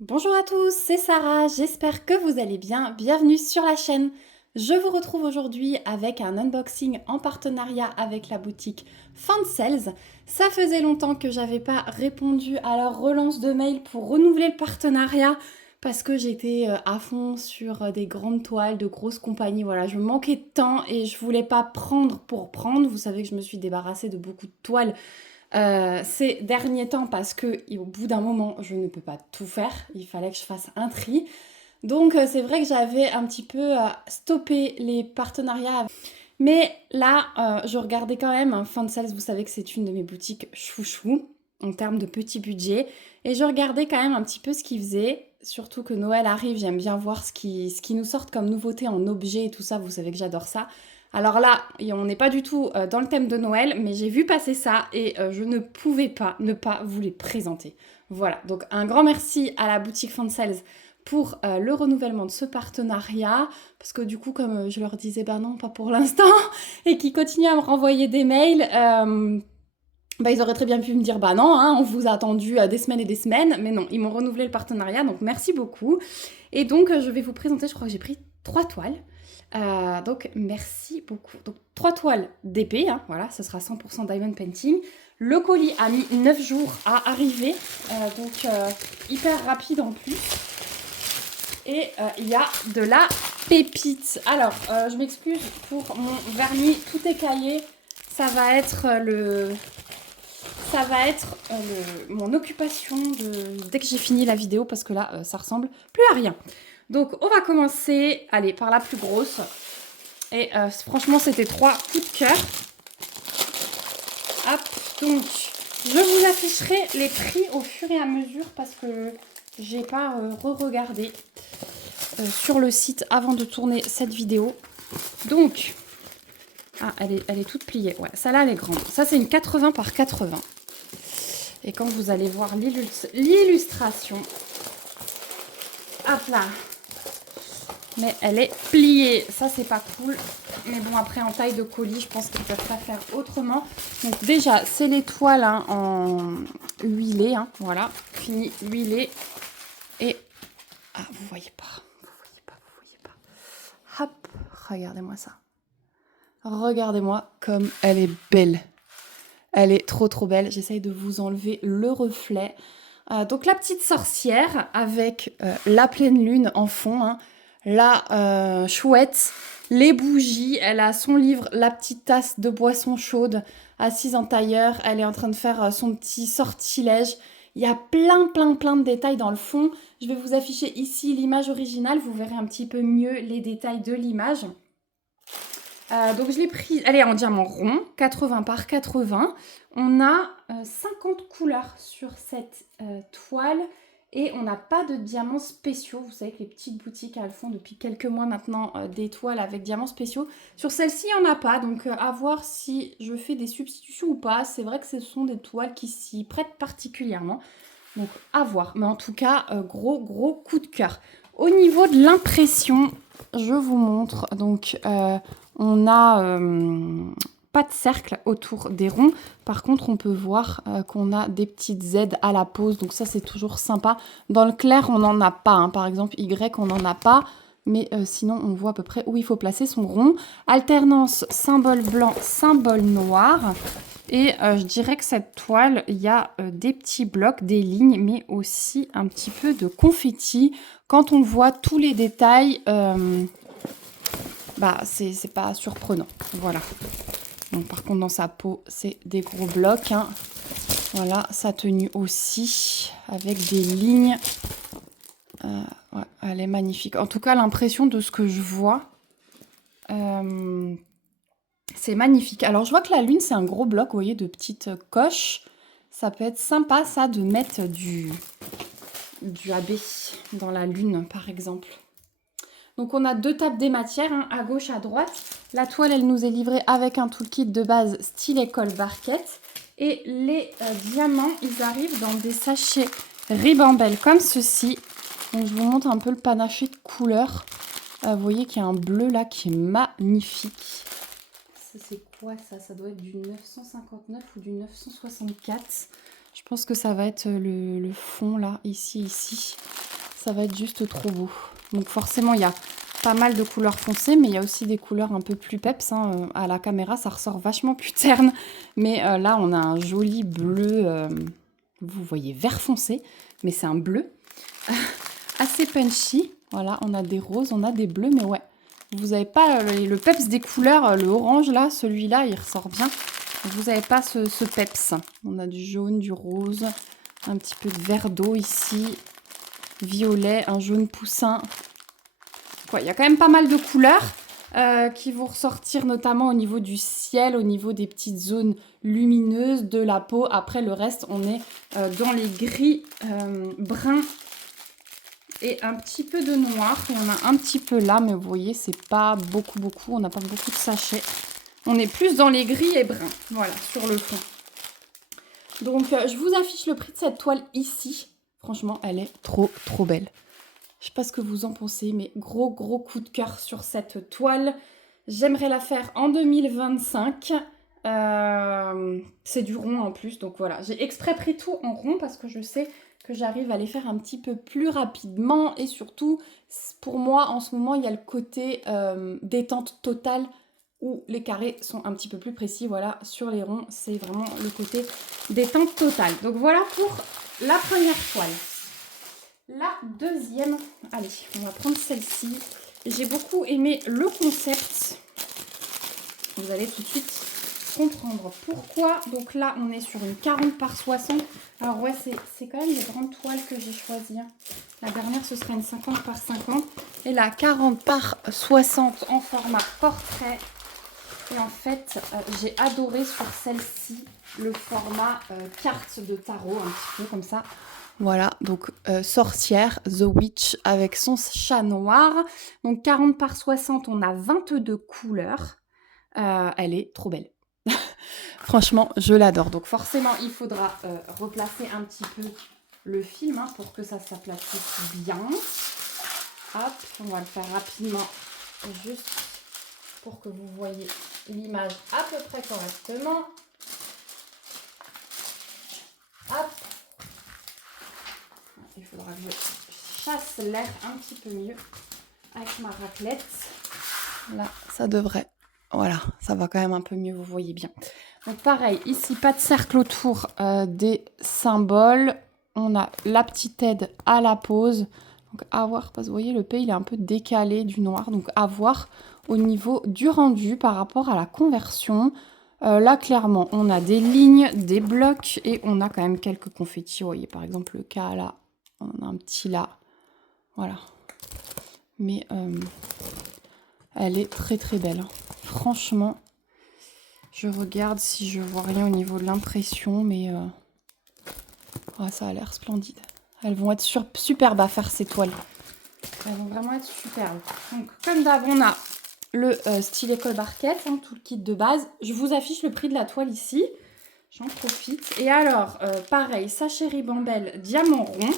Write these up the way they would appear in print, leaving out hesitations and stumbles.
Bonjour à tous, c'est Sarah, j'espère que vous allez bien, bienvenue sur la chaîne. Je vous retrouve aujourd'hui avec un unboxing en partenariat avec la boutique Fansales. Ça faisait longtemps que j'avais pas répondu à leur relance de mail pour renouveler le partenariat parce que j'étais à fond sur des grandes toiles de grosses compagnies. Voilà, je manquais de temps et je voulais pas prendre pour prendre. Vous savez que je me suis débarrassée de beaucoup de toiles ces derniers temps parce que au bout d'un moment, je ne peux pas tout faire. Il fallait que je fasse un tri. Donc c'est vrai que j'avais un petit peu stoppé les partenariats. Mais là, je regardais quand même. Fansales, vous savez que c'est une de mes boutiques chouchou en termes de petit budget. Et je regardais quand même un petit peu ce qu'ils faisaient. Surtout que Noël arrive, j'aime bien voir ce qui nous sort comme nouveauté en objet et tout ça. Vous savez que j'adore ça. Alors là, on n'est pas du tout dans le thème de Noël, mais j'ai vu passer ça et je ne pouvais pas ne pas vous les présenter. Voilà, donc un grand merci à la boutique Fansales pour le renouvellement de ce partenariat, parce que du coup, comme je leur disais, bah non, pas pour l'instant, et qu'ils continuent à me renvoyer des mails, bah, ils auraient très bien pu me dire, bah non, hein, on vous a attendu des semaines et des semaines, mais non, ils m'ont renouvelé le partenariat, donc merci beaucoup. Et donc, je vais vous présenter, je crois que j'ai pris 3 toiles. Donc merci beaucoup. Donc 3 toiles d'épée, hein, voilà, ce sera 100% diamond painting. Le colis a mis 9 jours à arriver, donc hyper rapide en plus. Et il y a de la pépite. Alors, je m'excuse pour mon vernis tout écaillé. Ça va être mon occupation dès que j'ai fini la vidéo parce que là, ça ressemble plus à rien. Donc, on va commencer, allez, par la plus grosse. Et franchement, c'était 3 coups de cœur. Hop, donc, je vous afficherai les prix au fur et à mesure parce que j'ai pas re-regardé sur le site avant de tourner cette vidéo. Donc, ah, elle est toute pliée. Ouais, celle-là, elle est grande. Ça, c'est une 80 par 80. Et quand vous allez voir l'illustration, hop là, mais elle est pliée. Ça, c'est pas cool. Mais bon, après, en taille de colis, je pense qu'ils peuvent pas faire autrement. Donc déjà, c'est l'étoile hein, en huilé. Hein, voilà, fini huilé. Et, ah, vous voyez pas. Vous voyez pas, vous voyez pas. Hop, regardez-moi ça. Regardez-moi comme elle est belle. Elle est trop trop belle. J'essaye de vous enlever le reflet. Donc la petite sorcière avec la pleine lune en fond. Hein, la chouette, les bougies. Elle a son livre, la petite tasse de boisson chaude, assise en tailleur. Elle est en train de faire son petit sortilège. Il y a plein de détails dans le fond. Je vais vous afficher ici l'image originale. Vous verrez un petit peu mieux les détails de l'image. Donc je l'ai pris, elle est en diamant rond, 80 par 80. On a 50 couleurs sur cette toile et on n'a pas de diamants spéciaux. Vous savez que les petites boutiques elles font depuis quelques mois maintenant des toiles avec diamants spéciaux. Sur celle-ci, il n'y en a pas, donc à voir si je fais des substitutions ou pas. C'est vrai que ce sont des toiles qui s'y prêtent particulièrement. Donc à voir, mais en tout cas, gros coup de cœur. Au niveau de l'impression, je vous montre, donc on a pas de cercle autour des ronds. Par contre, on peut voir qu'on a des petites Z à la pose, donc ça c'est toujours sympa. Dans le clair, on n'en a pas, hein. Par exemple Y, on n'en a pas. Mais sinon, on voit à peu près où il faut placer son rond. Alternance symbole blanc, symbole noir. Et je dirais que cette toile, il y a des petits blocs, des lignes, mais aussi un petit peu de confetti. Quand on voit tous les détails, bah c'est pas surprenant. Voilà. Donc, par contre, dans sa peau, c'est des gros blocs. Hein. Voilà, sa tenue aussi, avec des lignes. Ouais, elle est magnifique. En tout cas, l'impression de ce que je vois... c'est magnifique. Alors, je vois que la lune, c'est un gros bloc, vous voyez, de petites coches. Ça peut être sympa, ça, de mettre du AB dans la lune, par exemple. Donc, on a 2 tables des matières, hein, à gauche, à droite. La toile, elle nous est livrée avec un toolkit de base style école barquette. Et les diamants, ils arrivent dans des sachets ribambelle comme ceci. Donc, je vous montre un peu le panaché de couleurs. Vous voyez qu'il y a un bleu là qui est magnifique. C'est quoi ça? Ça doit être du 959 ou du 964. Je pense que ça va être le fond là, ici. Ça va être juste trop beau. Donc forcément, il y a pas mal de couleurs foncées, mais il y a aussi des couleurs un peu plus peps. Hein. À la caméra, ça ressort vachement plus terne. Mais là, on a un joli bleu, vous voyez, vert foncé, mais c'est un bleu assez punchy. Voilà, on a des roses, on a des bleus, mais ouais. Vous n'avez pas le peps des couleurs, le orange là, celui-là, il ressort bien. Vous n'avez pas ce peps. On a du jaune, du rose, un petit peu de vert d'eau ici, violet, un jaune poussin. Ouais, il y a quand même pas mal de couleurs qui vont ressortir, notamment au niveau du ciel, au niveau des petites zones lumineuses de la peau. Après, le reste, on est dans les gris bruns et un petit peu de noir. Il y en a un petit peu là, mais vous voyez, c'est pas beaucoup. On n'a pas beaucoup de sachets. On est plus dans les gris et bruns, voilà, sur le fond. Donc, je vous affiche le prix de cette toile ici. Franchement, elle est trop belle. Je sais pas ce que vous en pensez, mais gros coup de cœur sur cette toile. J'aimerais la faire en 2025. C'est du rond en plus, donc voilà. J'ai exprès pris tout en rond parce que je sais que j'arrive à les faire un petit peu plus rapidement. Et surtout, pour moi, en ce moment, il y a le côté détente totale où les carrés sont un petit peu plus précis. Voilà, sur les ronds, c'est vraiment le côté détente totale. Donc voilà pour la première toile. La deuxième, allez, on va prendre celle-ci. J'ai beaucoup aimé le concept. Vous allez tout de suite comprendre pourquoi. Donc là, on est sur une 40 par 60. Alors ouais, c'est quand même des grandes toiles que j'ai choisies. Hein. La dernière, ce sera une 50 par 50. Et la 40 par 60 en format portrait. Et en fait, j'ai adoré sur celle-ci le format carte de tarot, un petit peu comme ça. Voilà, donc sorcière, The Witch avec son chat noir. Donc 40 par 60, on a 22 couleurs. Elle est trop belle. Franchement, je l'adore. Donc forcément, il faudra replacer un petit peu le film hein, pour que ça s'aplatisse bien. Hop, on va le faire rapidement, juste pour que vous voyez l'image à peu près correctement. Hop. Il faudra que je chasse l'air un petit peu mieux avec ma raclette. Là, ça devrait. Voilà, ça va quand même un peu mieux, vous voyez bien. Donc pareil, ici, pas de cercle autour des symboles. On a la petite aide à la pose. Donc à voir, parce que vous voyez, le P, il est un peu décalé du noir. Donc à voir au niveau du rendu par rapport à la conversion. Là, clairement, on a des lignes, des blocs et on a quand même quelques confettis. Vous voyez, par exemple, le cas là. On a un petit là, voilà. Mais elle est très belle. Franchement, je regarde si je vois rien au niveau de l'impression, mais oh, ça a l'air splendide. Elles vont être superbes à faire ces toiles. Elles vont vraiment être superbes. Donc, comme d'hab, on a le stylet colle barquette, hein, tout le kit de base. Je vous affiche le prix de la toile ici. J'en profite. Et alors, pareil, sachet ribambelle diamant rond.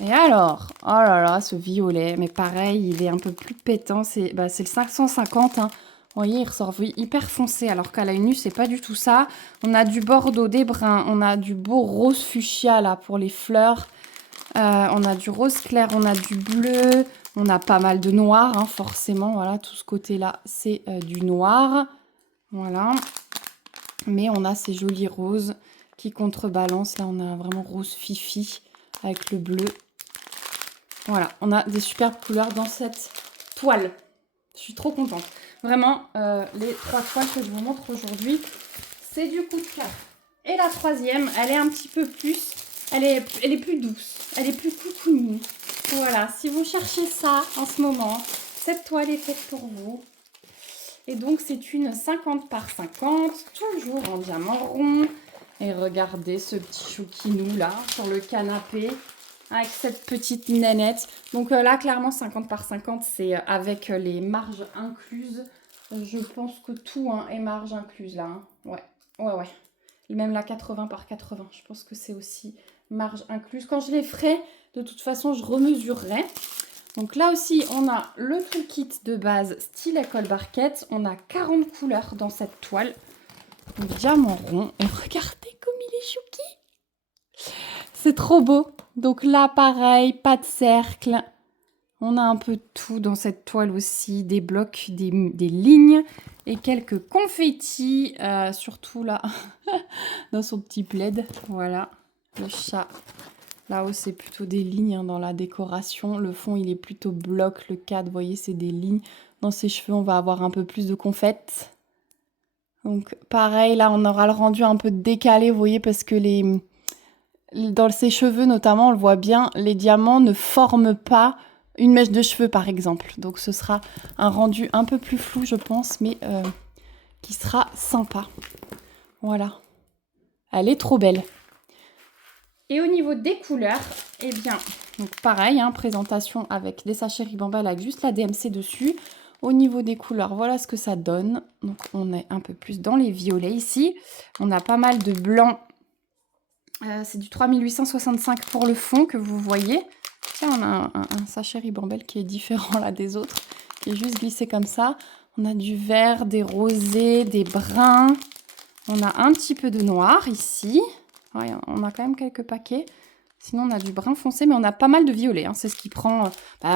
Et alors, oh là là, ce violet, mais pareil, il est un peu plus pétant, c'est le 550, hein. Vous voyez, il ressort hyper foncé, alors qu'à l'œil nu, c'est pas du tout ça. On a du bordeaux, des bruns, on a du beau rose fuchsia, là, pour les fleurs. On a du rose clair, on a du bleu, on a pas mal de noir, hein, forcément, voilà, tout ce côté-là, c'est du noir. Voilà. Mais on a ces jolis roses qui contrebalancent, là, on a vraiment rose fifi avec le bleu. Voilà, on a des superbes couleurs dans cette toile. Je suis trop contente. Vraiment, les 3 toiles que je vous montre aujourd'hui, c'est du coup de cœur. Et la troisième, elle est un petit peu plus... Elle est plus douce. Elle est plus cocooning. Voilà, si vous cherchez ça en ce moment, cette toile est faite pour vous. Et donc, c'est une 50 par 50, toujours en diamant rond. Et regardez ce petit chouquinou là, sur le canapé. Avec cette petite nénette. Donc là, clairement, 50 par 50, c'est avec les marges incluses. Je pense que tout hein, est marge incluse là. Hein. Ouais. Et même la 80 par 80, je pense que c'est aussi marge incluse. Quand je les ferai, de toute façon, je remesurerai. Donc là aussi, on a le toolkit de base style école barquette. On a 40 couleurs dans cette toile. Donc, diamant rond. Et regardez comme il est chouki. C'est trop beau. Donc là, pareil, pas de cercle. On a un peu de tout dans cette toile aussi, des blocs, des lignes et quelques confettis, surtout là, dans son petit plaid. Voilà, le chat. Là-haut, c'est plutôt des lignes hein, dans la décoration. Le fond, il est plutôt bloc. Le cadre, vous voyez, c'est des lignes. Dans ses cheveux, on va avoir un peu plus de confettes. Donc pareil, là, on aura le rendu un peu décalé, vous voyez, parce que dans ses cheveux, notamment, on le voit bien, les diamants ne forment pas une mèche de cheveux, par exemple. Donc ce sera un rendu un peu plus flou, je pense, mais qui sera sympa. Voilà. Elle est trop belle. Et au niveau des couleurs, eh bien, donc pareil, hein, présentation avec des sachets Ribambelle avec juste la DMC dessus. Au niveau des couleurs, voilà ce que ça donne. Donc on est un peu plus dans les violets ici. On a pas mal de blanc. C'est du 3865 pour le fond que vous voyez. Tiens, on a un sachet Ribambelle qui est différent là des autres, qui est juste glissé comme ça. On a du vert, des rosés, des bruns. On a un petit peu de noir ici. Ouais, on a quand même quelques paquets. Sinon, on a du brun foncé, mais on a pas mal de violet. Hein. C'est ce qui prend...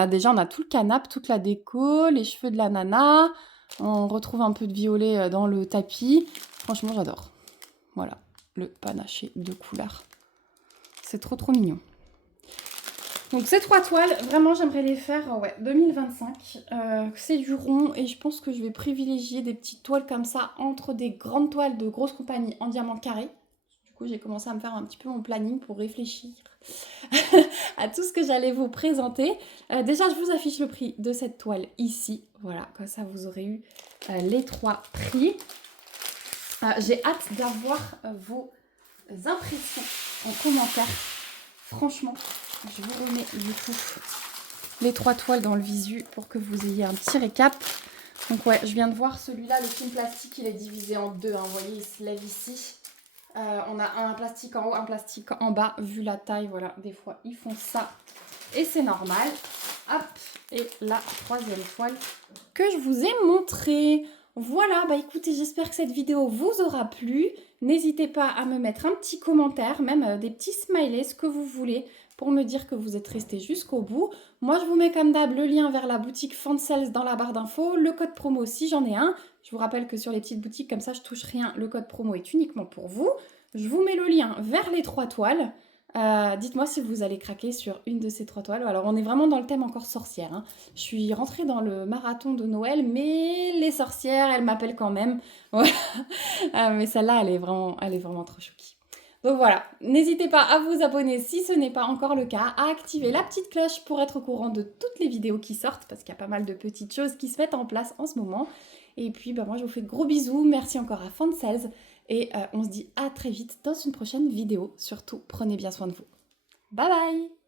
déjà, on a tout le canapé, toute la déco, les cheveux de la nana. On retrouve un peu de violet dans le tapis. Franchement, j'adore. Voilà, le panaché de couleurs. C'est trop, trop mignon. Donc, ces 3 toiles, vraiment, j'aimerais les faire 2025. C'est du rond et je pense que je vais privilégier des petites toiles comme ça entre des grandes toiles de grosses compagnies en diamant carré. Du coup, j'ai commencé à me faire un petit peu mon planning pour réfléchir à tout ce que j'allais vous présenter. Déjà, je vous affiche le prix de cette toile ici. Voilà, comme ça, vous aurez eu les 3 prix. J'ai hâte d'avoir vos impressions en commentaire. Franchement, je vous remets du coup les 3 toiles dans le visu pour que vous ayez un petit récap. Donc ouais, je viens de voir celui-là, le film plastique, il est divisé en 2. Hein, vous voyez, il se lève ici. On a un plastique en haut, un plastique en bas. Vu la taille, voilà, des fois, ils font ça. Et c'est normal. Hop, et la 3e toile que je vous ai montrée. Voilà, bah écoutez, j'espère que cette vidéo vous aura plu. N'hésitez pas à me mettre un petit commentaire, même des petits smileys, ce que vous voulez, pour me dire que vous êtes resté jusqu'au bout. Moi, je vous mets comme d'hab le lien vers la boutique Fansales dans la barre d'infos, le code promo si j'en ai un. Je vous rappelle que sur les petites boutiques, comme ça, je touche rien. Le code promo est uniquement pour vous. Je vous mets le lien vers les 3 toiles. Dites-moi si vous allez craquer sur une de ces 3 toiles. Alors, on est vraiment dans le thème encore sorcière. Hein. Je suis rentrée dans le marathon de Noël, mais les sorcières, elles m'appellent quand même. Ouais. Mais celle-là, elle est vraiment trop chouki. Donc voilà, n'hésitez pas à vous abonner si ce n'est pas encore le cas, à activer la petite cloche pour être au courant de toutes les vidéos qui sortent, parce qu'il y a pas mal de petites choses qui se mettent en place en ce moment. Et puis, moi, je vous fais de gros bisous. Merci encore à Fansales. Et on se dit à très vite dans une prochaine vidéo. Surtout, prenez bien soin de vous. Bye bye!